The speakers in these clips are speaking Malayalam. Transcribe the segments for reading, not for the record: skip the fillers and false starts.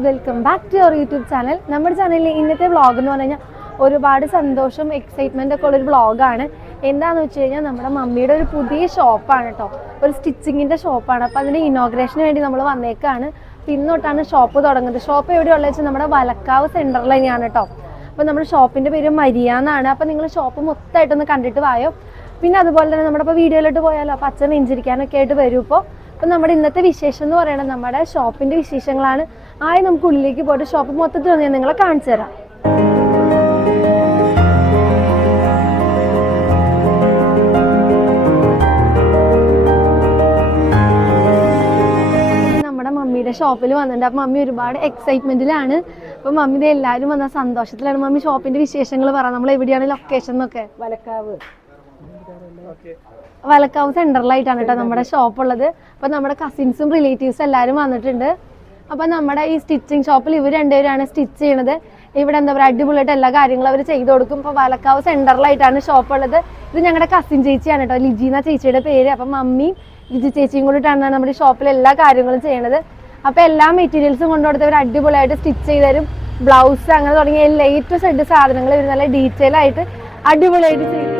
Welcome back to your YouTube channel. നമ്മുടെ ചാനലിൽ ഇന്നത്തെ വ്ളോഗ് എന്ന് പറഞ്ഞു കഴിഞ്ഞാൽ ഒരുപാട് സന്തോഷം എക്സൈറ്റ്മെൻ്റ് ഒക്കെ ഉള്ളൊരു വ്ളോഗാണ്. എന്താണെന്ന് വെച്ച് കഴിഞ്ഞാൽ നമ്മുടെ മമ്മിയുടെ ഒരു പുതിയ ഷോപ്പാണ് കേട്ടോ, ഒരു സ്റ്റിച്ചിങ്ങിൻ്റെ ഷോപ്പാണ്. അപ്പോൾ അതിൻ്റെ ഇനോഗ്രേഷന് വേണ്ടി നമ്മൾ വന്നേക്കാണ്. പിന്നോട്ടാണ് ഷോപ്പ് തുടങ്ങുന്നത്. ഷോപ്പ് എവിടെയുള്ളത് വെച്ചാൽ നമ്മുടെ വലക്കാവ് സെൻറ്ററിൽ തന്നെയാണ് കേട്ടോ. അപ്പോൾ നമ്മുടെ ഷോപ്പിൻ്റെ പേര് മരിയ എന്നാണ്. അപ്പോൾ നിങ്ങൾ ഷോപ്പ് മൊത്തമായിട്ടൊന്ന് കണ്ടിട്ട് വായോ. പിന്നെ അതുപോലെ തന്നെ നമ്മുടെ ഇപ്പോൾ വീഡിയോയിലോട്ട് പോയാലോ അപ്പോൾ അച്ഛൻ വെഞ്ചിരിക്കാനൊക്കെ ആയിട്ട് വരും. അപ്പോൾ നമ്മുടെ ഇന്നത്തെ വിശേഷം എന്ന് പറയുന്നത് നമ്മുടെ ഷോപ്പിൻ്റെ വിശേഷങ്ങളാണ്. നമുക്ക് ഉള്ളിലേക്ക് പോയിട്ട് ഷോപ്പ് മൊത്തത്തിൽ ഞാൻ നിങ്ങളെ കാണിച്ചു തരാം. നമ്മുടെ മമ്മിയുടെ ഷോപ്പിൽ വന്നിട്ടുണ്ട്. അപ്പം മമ്മി ഒരുപാട് എക്സൈറ്റ്മെൻറ്റിലാണ്. അപ്പം മമ്മിയുടെ എല്ലാവരും വന്ന സന്തോഷത്തിലാണ്. മമ്മി ഷോപ്പിൻ്റെ വിശേഷങ്ങൾ പറയാം. നമ്മൾ എവിടെയാണ് ലൊക്കേഷൻ എന്നൊക്കെ? വലക്കാവ് സെൻറ്ററിലായിട്ടാണ് കേട്ടോ നമ്മുടെ ഷോപ്പ് ഉള്ളത്. അപ്പം നമ്മുടെ കസിൻസും റിലേറ്റീവ്സും എല്ലാവരും വന്നിട്ടുണ്ട്. അപ്പം നമ്മുടെ ഈ സ്റ്റിച്ചിങ് ഷോപ്പിൽ ഇവർ രണ്ടുപേരാണ് സ്റ്റിച്ച് ചെയ്യണത്. ഇവിടെ എന്താ പറയുക, അടിപൊളിയായിട്ട് എല്ലാ കാര്യങ്ങളും അവർ ചെയ്ത് കൊടുക്കും. ഇപ്പോൾ വലക്കാവ് സെൻറ്ററിലായിട്ടാണ് ഷോപ്പ് ഉള്ളത്. ഇത് ഞങ്ങളുടെ കസിൻ ചേച്ചിയാണ് കേട്ടോ, ലിജി എന്ന ചേച്ചിയുടെ പേര്. അപ്പം മമ്മിയും ലിജി ചേച്ചിയും കൂടിയിട്ടാണ് നമ്മുടെ ഷോപ്പിൽ എല്ലാ കാര്യങ്ങളും ചെയ്യണത്. അപ്പോൾ എല്ലാ മെറ്റീരിയൽസും കൊണ്ടുകൊടുത്ത് അവർ അടിപൊളിയായിട്ട് സ്റ്റിച്ച് ചെയ്ത് തരും. ബ്ലൗസ് അങ്ങനെ തുടങ്ങിയ എല്ലാ A to Z സാധനങ്ങൾ ഇവർ നല്ല ഡീറ്റെയിൽ ആയിട്ട് അടിപൊളിയായിട്ട് ചെയ്യും.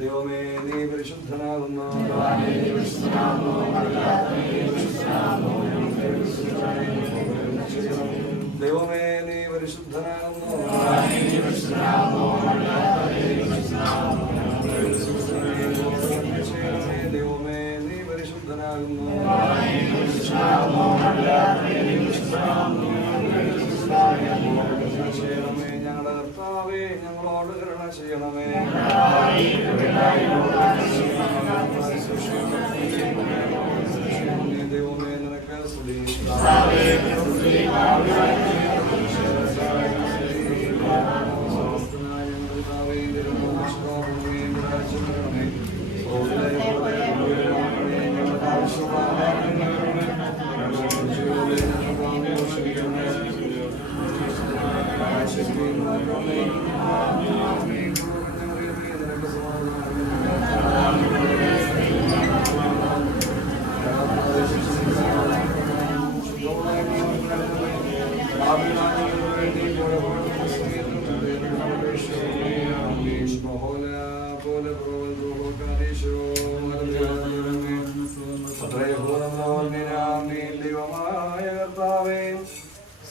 ദൈവമേ നീ പരിശുദ്ധനാകുന്നു. ദൈവമേ നീ പരിശുദ്ധനാകുന്നു. ദൈവമേ നീ പരിശുദ്ധനാകുന്നു. ചെയ്യണമേ ഞങ്ങളുടെ കർത്താവേ, ഞങ്ങളോട് കരുണ ചെയ്യണമേ. ദൈവമേ നിനക്ക് സ്തുതി.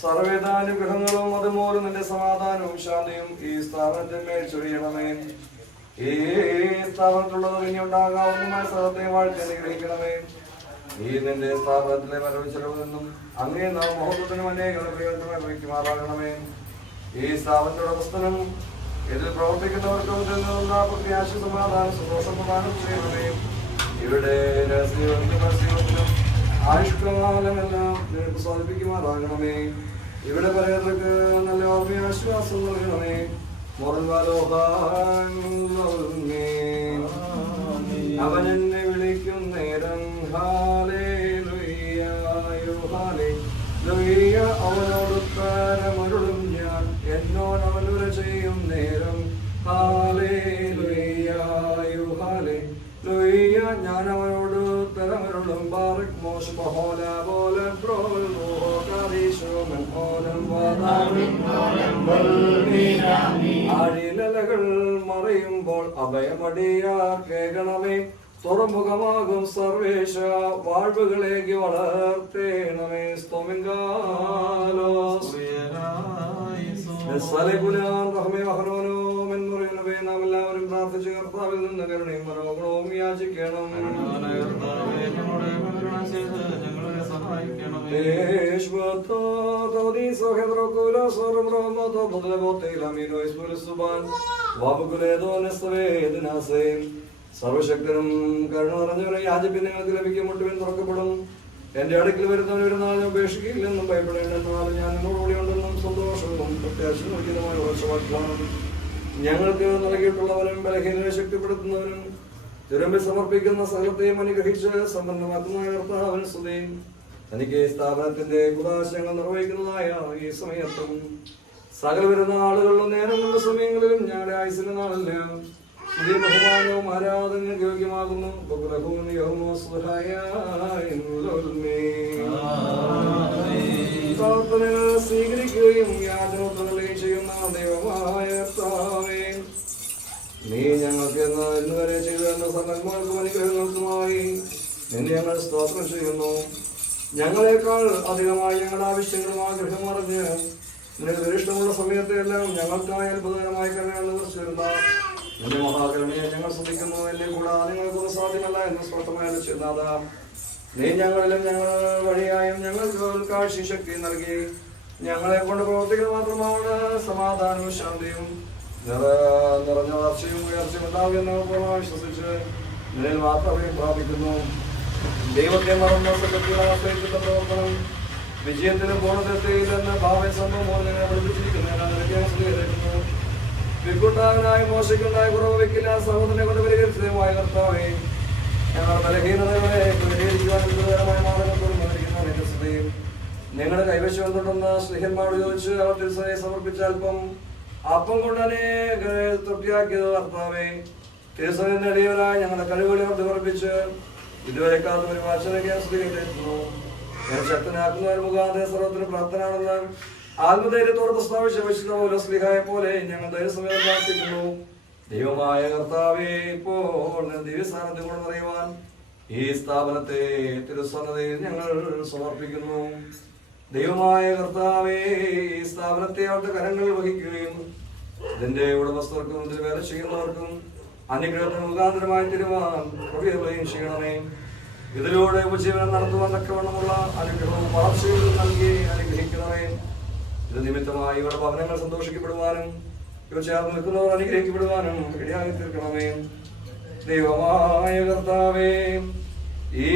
സർവേദാനുഗ്രഹങ്ങളും അതുമൂലം നിന്റെ സമാധാനവും ശാന്തിയും ഈ സ്ഥാപനത്തിന്മേൽ ചൊരിയണമേ. ഈ സ്ഥാപനത്തിലുള്ളത് ഇനി ഉണ്ടാകാവുന്നതുമായ സ്ഥലത്തെ വാഴ്ത്തി അനുഗ്രഹിക്കണമേ. ഈ നിന്റെ സ്ഥാപനത്തിലെ വരവ് ചെലവിൽ നിന്നും അങ്ങേ നാം മഹത്വത്തിനും അനേകം പ്രയോജനമായി വഹിക്കുമാറാകണമേ. ഈ സ്ഥാപനത്തിലുള്ള പുസ്തകം ഇതിൽ പ്രവർത്തിക്കുന്നവർക്കും ഇതിൽ നിന്നുള്ള പ്രത്യാശ സമാധാനം സന്തോഷപ്രദാനം ചെയ്യണമേ. ഇവിടെ രഹസ്യത്തിനും ആയുഷ്കാലമെല്ലാം നിനക്ക് സ്വാധിപ്പിക്കുമാറാകണമേ. ഇവിടെ പറയുന്നവർക്ക് നല്ല ഓർമ്മയാശ്വാസം നൽകണമേ. അവൻ എന്നെ വിളിക്കും നേരം അവനോട് ഉത്തരമരുളും ഞാൻ. എന്നോട് അവൻ വര ചെയ്യും നേരം ഞാൻ അവനോട് ഉത്തരമരുളും. ആഴിലകൾ മറയുമ്പോൾ അഭയമടിയാ കേൾക്കണമേ. തുറമുഖമാകും സർവേശ വാഴ്വുകളേക്ക് വളർത്തേണമേ. സ്തോമിങ്കാലോ നാം എല്ലാവരും പ്രാർത്ഥിച്ച് കർത്താവിൽ നിന്ന് കരുണയും മനോഗുണവും യാചിക്കണം. സർവശക്തനും കരുണ നിറഞ്ഞവനെ യാചിപ്പിൻ നിങ്ങൾക്ക് ലഭിക്കും, മുട്ടുവിൻ തുറക്കപ്പെടും. എന്റെ അടുക്കൽ വരുന്നവൻ ഒരു നാളും ഉപേക്ഷിക്കില്ലെന്നും ഭയപ്പെടേണ്ടെന്നാലും ഞാൻ നിന്നോടുകൂടി ഉണ്ടെന്നും സന്തോഷവും പ്രത്യാശമായ വർഷവാഗ്ദാനം ഞങ്ങൾക്ക് നൽകിയിട്ടുള്ളവനും ബലഹീനരെ ശക്തിപ്പെടുത്തുന്നവനും തിരുമ്പി സമർപ്പിക്കുന്ന സകലത്തെയും അനുഗ്രഹിച്ച് സമ്പന്നമാക്കുന്ന കർത്താവിന് സ്തുതി. തനിക്ക് സ്ഥാപനത്തിന്റെ കുദാശങ്ങൾ നിർവഹിക്കുന്നതായ ഈ സമയത്തും സകല വരുന്ന ആളുകളിലും നേരങ്ങളുടെ സമയങ്ങളിലും ഞങ്ങളുടെ ആയുസിന്റെ നാളെല്ലാം സ്തുതി ബഹുമാനവും ആരാധനയ്ക്ക് യോഗ്യമാകുന്നു. പ്രാർത്ഥനകൾ സ്വീകരിക്കുകയും യാചനോത്തരങ്ങളെ ചെയ്യുന്ന ദൈവമായ കർത്താവേ, നീ ഞങ്ങൾക്ക് ഇന്ന് വരെ ചെയ്തു തന്ന സകലർക്കും അനുഗ്രഹങ്ങൾക്കുമായി നിന്നെ ഞങ്ങൾ സ്തോത്രം ചെയ്യുന്നു. ഞങ്ങളെക്കാൾ അധികമായി ഞങ്ങളുടെ ആവശ്യങ്ങളും ആഗ്രഹം അറിഞ്ഞ് നിനക്ക് ഇഷ്ടമുള്ള സമയത്തെല്ലാം ഞങ്ങൾക്കായി അത്ഭുതകരമായി കരുണ കുറിച്ച് വരുന്ന നിന്റെ മഹാകരുണയെ ഞങ്ങൾ ശ്രദ്ധിക്കുന്നു. എന്നെ കൂടാതെ നിങ്ങൾക്കൊന്നും സാധ്യമല്ല എന്ന് സ്പഷ്ടമായി ചെയ്യുന്നത് നീ ഞങ്ങളിലും ഞങ്ങൾ വഴിയായും ഞങ്ങൾക്ക് കാഴ്ച ശക്തി നൽകി ഞങ്ങളെ കൊണ്ട് പ്രവർത്തിക്കുക മാത്രമാണ് സമാധാനവും ശാന്തിയും നിറഞ്ഞ വളർച്ചയും ഉയർച്ചയും ഉണ്ടാവുമെന്ന് പൂർണ്ണമായി വിശ്വസിച്ച് നിന്നിൽ മാത്രമേ പ്രാപിക്കുന്നു. ദൈവത്തെ മറന്ന സത്യത്തിൽ ആശ്രയിക്കുന്ന പ്രവർത്തനം വിജയത്തിനും പൂർണ്ണതയിലെന്ന് ഭാവി സംഭവം നിങ്ങളെ പഠിപ്പിച്ചിരിക്കുന്നു. വിൽക്കുണ്ടാവനായ മോശയ്ക്കുണ്ടായ കുറവ് വെക്കില്ല, സഹോദരനെ കൊണ്ട് പരിഹരിച്ചതുമായ കർത്താവേ, ഞങ്ങൾ ബലഹീനതകളെ പരിഹരിക്കുവാൻ വിധകരമായ മാർഗത്തോടും വന്നിരിക്കുന്ന എന്റെ സ്തുതിയും നിങ്ങളുടെ കൈവശം തുടർന്ന് സ്നേഹന്മാരോട് ചോദിച്ച് അവർ തിരുസനെ സമർപ്പിച്ച അല്പം അപ്പം കൊണ്ട് അനേക തൃപ്തിയാക്കിയത് കർത്താവേ, തിരുസനെ നേടിയവരായി ഞങ്ങളുടെ കഴിവുകളെ വർദ്ധിപ്പിച്ച് ഇതുവരെ കാത്ത പരിഭാഷണയ്ക്ക് സ്തുതിക്കുന്നു. ഞാൻ ശക്തനാക്കുന്നവർ മുഖാന്തര സർവത്തിന് പ്രാപ്തനാണെന്ന് ആത്മധൈര്യത്തോട് പ്രസ്താവിച്ച വിശുദ്ധ സ്ലിഹായെ പോലെ ഞങ്ങൾ ധൈര്യസമേതം പ്രാർത്ഥിക്കുന്നു. ദൈവമായ കർത്താവേ, ഇപ്പോൾ ദിവ്യസ്ഥാനത്തെ കൊണ്ട് നിറയുവാൻ ഈ സ്ഥാപനത്തെ തിരുസന്നതയിൽ ഞങ്ങൾ സമർപ്പിക്കുന്നു. ദൈവമായ കർത്താവേ, ഈ സ്ഥാപനത്തെ അവിടുത്തെ കരങ്ങളിൽ വഹിക്കുകയും ഇതിന്റെ ഉടമസ്ഥർക്കും ഇതിൽ വേല ചെയ്യുന്നവർക്കും അനുഗ്രഹത്തിന് മുഖാന്തരമായി തിരുവാൻ പ്രവൃത്തികളെയും ചെയ്യണമേ. ഇതിലൂടെ ഉപജീവനം നടത്തുവാൻ തക്കവണ്ണമുള്ള അനുഗ്രഹവും വളർച്ചയും നൽകി അനുഗ്രഹിക്കണമേ. ഇത് നിമിത്തമായി ഇവരുടെ ഭവനങ്ങൾ സന്തോഷിക്കപ്പെടുവാനും ഇവർ ചേർന്ന് നിൽക്കുന്നവർ അനുഗ്രഹിക്കപ്പെടുവാനും ഇടയാക്കി തീർക്കണമേ. ദൈവമായ കർത്താവേ, ഈ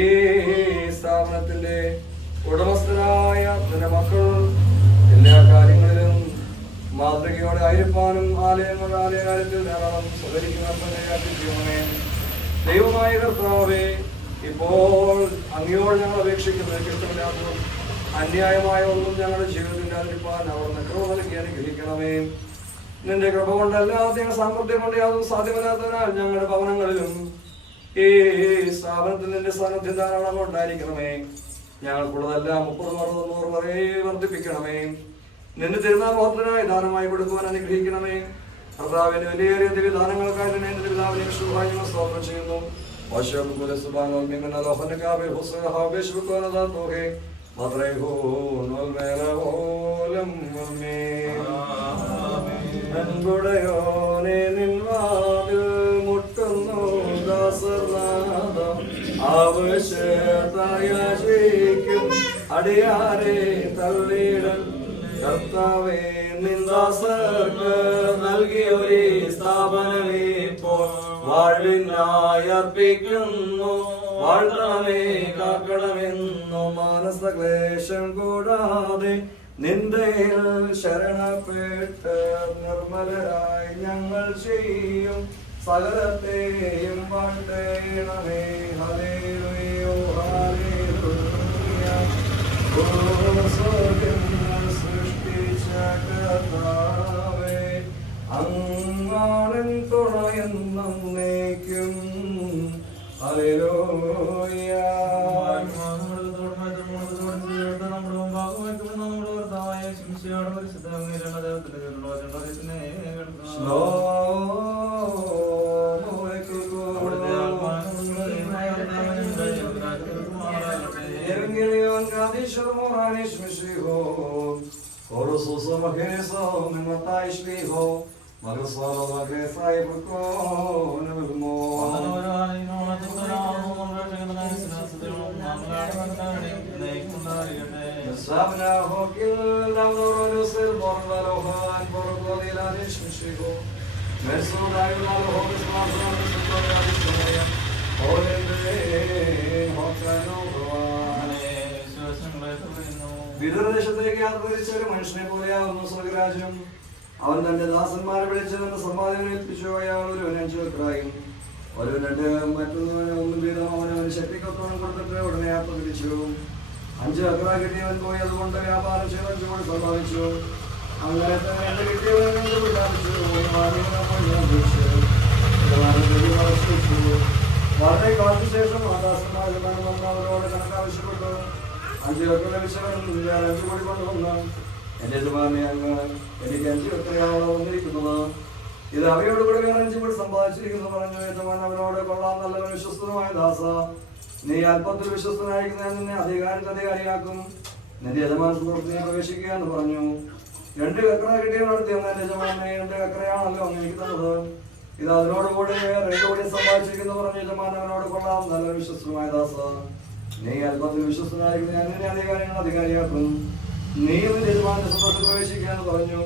സ്ഥാപനത്തിന്റെ ഉടമസ്ഥരായ നിന്റെ മക്കൾ എല്ലാ കാര്യങ്ങളിലും മാതൃകയോടെ ആയിരിക്കാനും ആലയകാര്യത്തിൽ ധാരാളം സഹകരിക്കുവാൻ ദൈവമായ കർത്താവേ, ഇപ്പോൾ അങ്ങയോട് ഞങ്ങൾ അപേക്ഷിക്കുന്നത് ഇഷ്ടമില്ലാത്തതും അന്യായമായ ഒന്നും ഞങ്ങളുടെ ജീവിതത്തിൽ ആചരിപ്പാൻ അവിടുന്ന് കൃപ നൽകി അനുഗ്രഹിക്കണമേ. നിന്റെ കൃപ കൊണ്ടല്ലാതെ സാമർത്ഥ്യം കൊണ്ട് യാതൊന്നും സാധ്യമല്ലാത്തതിനാൽ ഞങ്ങളുടെ ഭവനങ്ങളിലും ഈ സ്ഥാപനത്തിൽ നിന്റെ സാന്നിധ്യം ധാരാളം ഉണ്ടായിരിക്കണമേ. ഞങ്ങൾക്കുള്ളതെല്ലാം 30, 60, 100 വരെ വർദ്ധിപ്പിക്കണമേ. നിന്റെ തിരുനാമോഹത്തിനായി ദാനമായി കൊടുക്കുവാൻ അനുഗ്രഹിക്കണമേ. കർത്താവിന് വലിയേറിയ ദിവ്യദാനങ്ങൾക്കായി തന്നെ എന്റെ പിതാവിനെ വിശുദ്ധമായി ഞങ്ങൾ സ്തോത്രം ചെയ്യുന്നു. മുട്ടുന്നു ദാസർനാഥ ആവശ്യതയാചിക്കും അടിയാരെ തള്ളിടൻ കർത്താവേ, നിന്ദാസർക്ക് നൽകിയൊരു സ്ഥാപനമേ ഇപ്പോൾ വാഴ്വിനായി അർപ്പിക്കുന്നു. വാഴ്ത്തണമേ, കാക്കണമെന്നു മാനസക്ലേശം കൂടാതെ നിന്റെ ശരണപ്പെട്ട് നിർമ്മലരായി ഞങ്ങൾ ചെയ്യും സകലത്തെയും വാഴ്ത്തേണമേ. Hallelujah, hallelujah. സൃഷ്ടിച്ച കർത്താവേ, അങ്ങാടൻ തുണയെന്നേക്കും. ഹല്ലേലൂയ. വിദൂരദേശത്തേക്ക് യാത്ര തിരിച്ച ഒരു മനുഷ്യനെ പോലെയാവുന്നു സ്വർഗരാജ്യം. അവൻ തന്റെ ദാസന്മാരെ വിളിച്ച് തന്റെ സമ്പാദ്യം ഏൽപ്പിച്ചു. അയാൾ ഒരു 5 ഏക്കറായും ഒരു 2 മറ്റൊന്നിന് 1 വീതം അവനവന് ശക്തിക്കൊത്തോളം കൊടുത്തിട്ട് ഉടനെ യാത്ര തിരിച്ചു. 5 ഏക്കറ കിട്ടിയവൻ പോയി അതുകൊണ്ട് വ്യാപാരം ചെയ്ത് 5 കോടി സമ്പാദിച്ചു. അങ്ങനെ തന്നെ 2 കിട്ടിയവൻ 5 വിചാരിച്ചു. വളരെ കാലത്തിന് ശേഷം ആ ദാസന്മാർ വന്ന് അവരോട് കണക്കാവശ്യപ്പെട്ടു. 5 ഏക്കർ ലഭിച്ചവൻ ഞാൻ 5 കോടി കൊണ്ടുവന്നു. എന്റെ യജമാനെ അങ്ങ് എനിക്ക് 5 ഏക്കറയാണോ വന്നിരിക്കുന്നത്? ഇത് അവയോട് കൂടെ വേറെ 5 കോടി സമ്പാദിച്ചിരിക്കുന്നു പറഞ്ഞു. യജമാൻ അവനോട് കൊള്ളാം, നല്ല വിശ്വസ്തനുമായ ദാസ, നീ അല്പത്തിൽ വിശ്വസ്തനായിരിക്കുന്ന നിന്നെ അധികാരിയാക്കും. നിന്റെ യജമാൻ സുഹൃത്തിനെ പ്രവേശിക്കുക എന്ന് പറഞ്ഞു. 2 ഏക്കറ കിട്ടിയവനടുത്ത് എന്റെ യജമാനെ 2 ഏക്കറയാണല്ലോ അങ്ങ് എനിക്ക് തന്നത്. ഇത് അതിനോടുകൂടി വേറെ 2 കോടി സമ്പാദിച്ചിരിക്കുന്നു പറഞ്ഞു. യജമാൻ അവനോട് കൊള്ളാം, നല്ല വിശ്വസ്തനുമായ ദാസ, നീ അല്പത്തിൽ വിശ്വസ്തനായിരിക്കുന്ന ഞാൻ നിന്നെ അധികാരിയാക്കും. നീ നിന്റെ യജമാന്റെ സന്തോഷത്തിൽ പ്രവേശിക്കുക എന്ന് പറഞ്ഞു.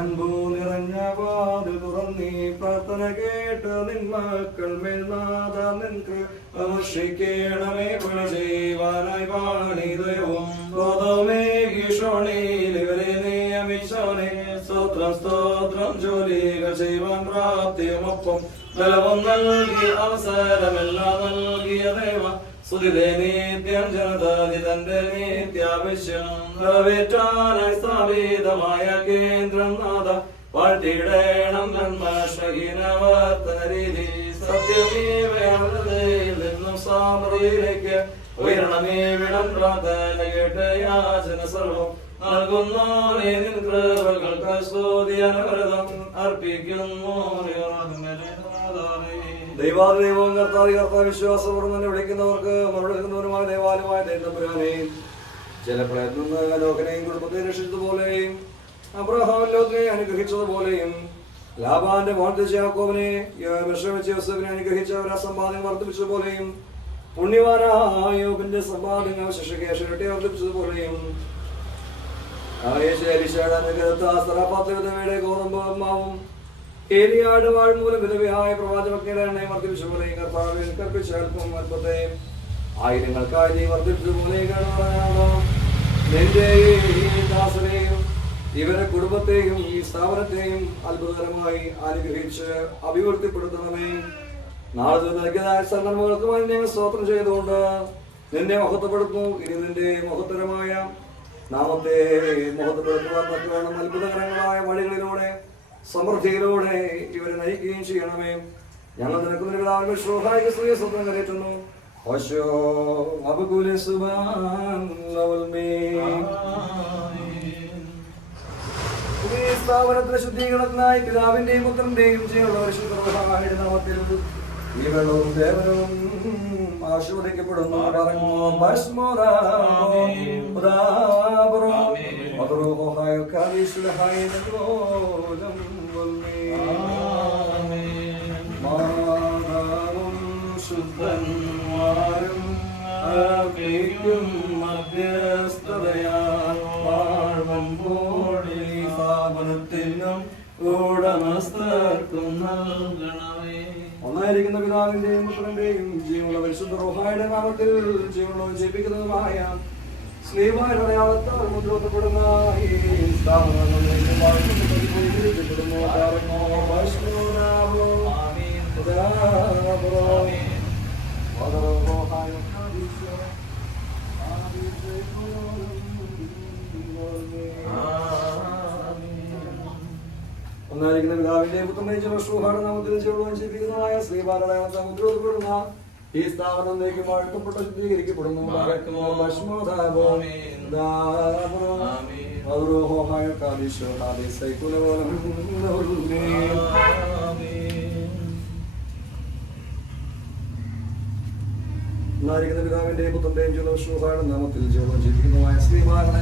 അൻപു നിറഞ്ഞ വാതിൽ തുറന്നീ പ്രാർത്ഥന കേട്ട് നിൻ മക്കൾ മേൽനാഥ നിൻക്ക് വർഷിക്കണമേ. വിളി ചെയ്യുവാനായി വാണിതയവും ഇവരെ നിയമിച്ചവനെ സ്തോത്രം സ്തോത്രം. ജോലികൾ ചെയ്യുവാൻ പ്രാപ്തിയുമൊപ്പം ബലവും നൽകി അവസരമെല്ലാം നൽകിയ ദേവ സ്തുതിതേ നിത്യം. ജനതാതി തന്റെ നിത്യാവശ്യം നിറവേറ്റാനായി സ്ഥാപിതമായ കേന്ദ്രം നാഥ വാഴ്ത്തിയിടേണം. നന്മഹീനവർത്തന രീതി സത്യമേവയിൽ നിന്നും സാമറിയിലേക്ക് ഉയരണമേ. വിടം പ്രാർത്ഥന കേട്ട് യാചന സർവം നൽകുന്നോനേ നിൻ കൃപകൾക്ക് സ്തുതി അനവരതം അർപ്പിക്കുന്നു. ദൈവാദിദൈവവും കർത്താതി കർത്താവ് വിശ്വാസപൂർവ്വം തന്നെ വിളിക്കുന്നവർക്ക് മറുപടിക്കുന്നവരുമായ ദൈവാലയമായ ദൈവത്തമ്പുരാനെ ജലപ്രയത്നം നിന്ന് ലോകനെയും കുടുംബത്തെ രക്ഷിച്ചതുപോലെയും അബ്രഹാം ലോകത്തെ അനുഗ്രഹിച്ചതുപോലെയും ലാബാന്റെ മോഹത്തെ യാക്കോബിനെ വിഷമിച്ച യോസേഫിനെ അനുഗ്രഹിച്ചവരെ സമ്പാദ്യം വർദ്ധിപ്പിച്ചതുപോലെയും പുണ്യവാനായ യോബിന്റെ സമ്പാദ്യങ്ങൾ ശിക്ഷയ്ക്ക് ഇരട്ടി വർദ്ധിപ്പിച്ചതുപോലെയും ഗോതമ്പ് മാവും ഏലിയാട് വാഴ്മൂലം വിധവയായ പ്രവാചകരുടെ എണ്ണയും വർദ്ധിപ്പിച്ചതുപോലെയും കർത്താവിൽ കൽപ്പിച്ച അല്പം അല്പത്തെ ആയിരങ്ങൾക്കായി നീ വർദ്ധിപ്പിച്ചതുപോലെയും നിന്റെ ദാസനെയും ഇവരുടെ കുടുംബത്തെയും ഈ സ്ഥാപനത്തെയും അത്ഭുതകരമായി അനുഗ്രഹിച്ച് അഭിവൃദ്ധിപ്പെടുത്തണമേ. നാളെ നൽകിയതായ സന്ദർഭങ്ങൾക്കുമായി ഞങ്ങൾ സ്തോത്രം ചെയ്തുകൊണ്ട് നിന്നെ മഹത്വപ്പെടുത്തുന്നു. ഇനി നിന്റെ മഹത്തരമായ നാമത്തെ മഹത്വപ്പെടുത്തുവാൻ വേണം. അത്ഭുതകരങ്ങളായ വഴികളിലൂടെ സമൃദ്ധിയിലൂടെ ഇവരെ നയിക്കുകയും ചെയ്യണമേ. ഞങ്ങൾ നിനക്ക് നിലവിലാവുന്ന ശ്രോഹായിക സ്ത്രീയെ സ്വന്തം കരയറ്റുന്നു. സ്ഥാപനത്തിന്റെ ശുദ്ധീകരണത്തിനായി പിതാവിന്റെയും പുത്രന്റെയും ജീവനുള്ളവരുടെ നാമത്തിൽ ഈ വെള്ളവും ദേവനവും ആശീർവദിക്കപ്പെടുന്നു. ശുദ്ധന്മാരും മധ്യസ്ഥതയാൽ വാഴുമ്പോഴി സ്ഥാപനത്തിനും ഉടമസ്ഥർക്കും നൽകണമേ. ഒന്നായിരിക്കുന്ന പിതാവിന്റെയും പുത്രന്റെയും ജീവനുള്ള പരിശുദ്ധ റൂഹായുടെ നാമത്തിൽ ജീവനുള്ളവൻ ജയിപ്പിക്കുന്നതുമായ സ്ലീബായുടെ അടയാളത്താൽ മുദ്രപ്പെടുന്ന ഈ സ്ഥാപനം ഒന്നായിരിക്കുന്ന പിതാവിന്റെയും പുത്രന്റെയും ജീവനുള്ളവൻ നാമത്തിൽ ജീവനുള്ളവൻ ജയിപ്പിക്കുന്നതുമായ സ്ലീബായുടെ അടയാളത്താൽ മുദ്രപ്പെടുന്ന ഈ സ്ഥാപനം നീക്കി വാഴ്ത്തപ്പെട്ട ശുദ്ധീകരിക്കപ്പെടുന്നു. എന്നായിരിക്കുന്ന പിതാവിന്റെയും പുത്രന്റെയും ജലശ്രൂഹായുടെ നാമത്തിൽ ജീവൻ ജീവിക്കുന്നതുമായ ശ്രീമാരണ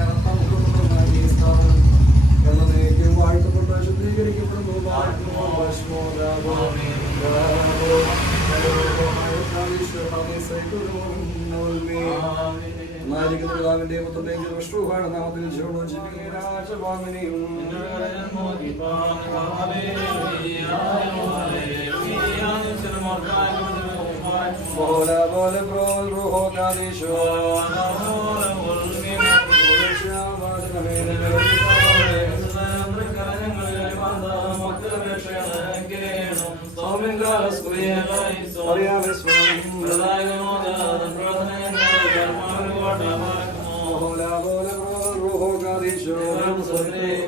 എന്നേക്കും വാഴ്ത്തപ്പെട്ട് ശുദ്ധീകരിക്കപ്പെടുന്നു. എന്നായിരിക്കുന്ന പിതാവിന്റെയും പുത്രന്റെയും ജലശ്രൂഹായുടെ നാമത്തിൽ ജീവൻ ജീവിക്കുന്ന രാജഭാമിനിയും Bola bola brol ruho kadisho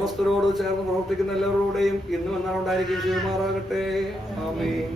വസ്തുരോട് ചേർന്ന് പ്രവർത്തിക്കുന്ന എല്ലാവരോടെയും ഇന്നും എന്നാളുണ്ടായിരിക്കും ചെയ്യുമാറാകട്ടെ. ആമേൻ.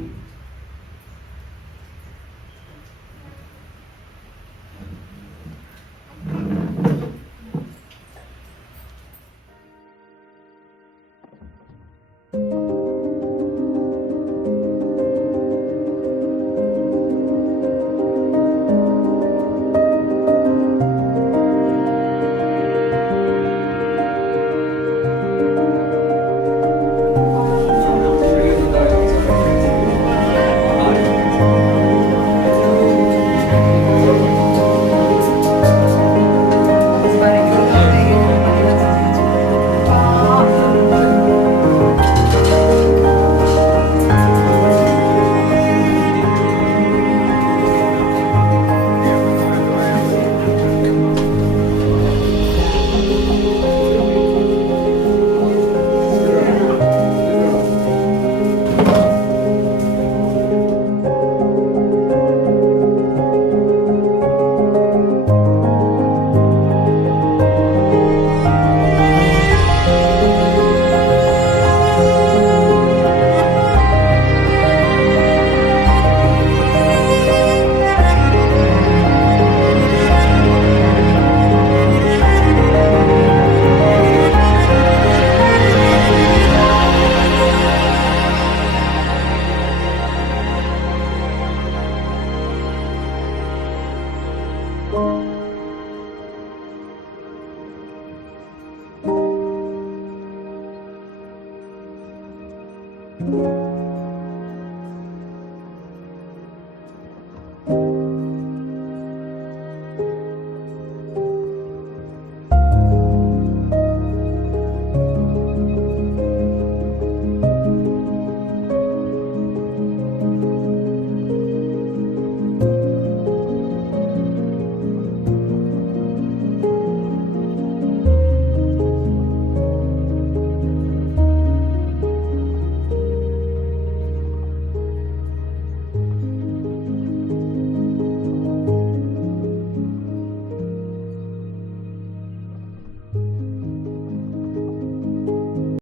Thank you.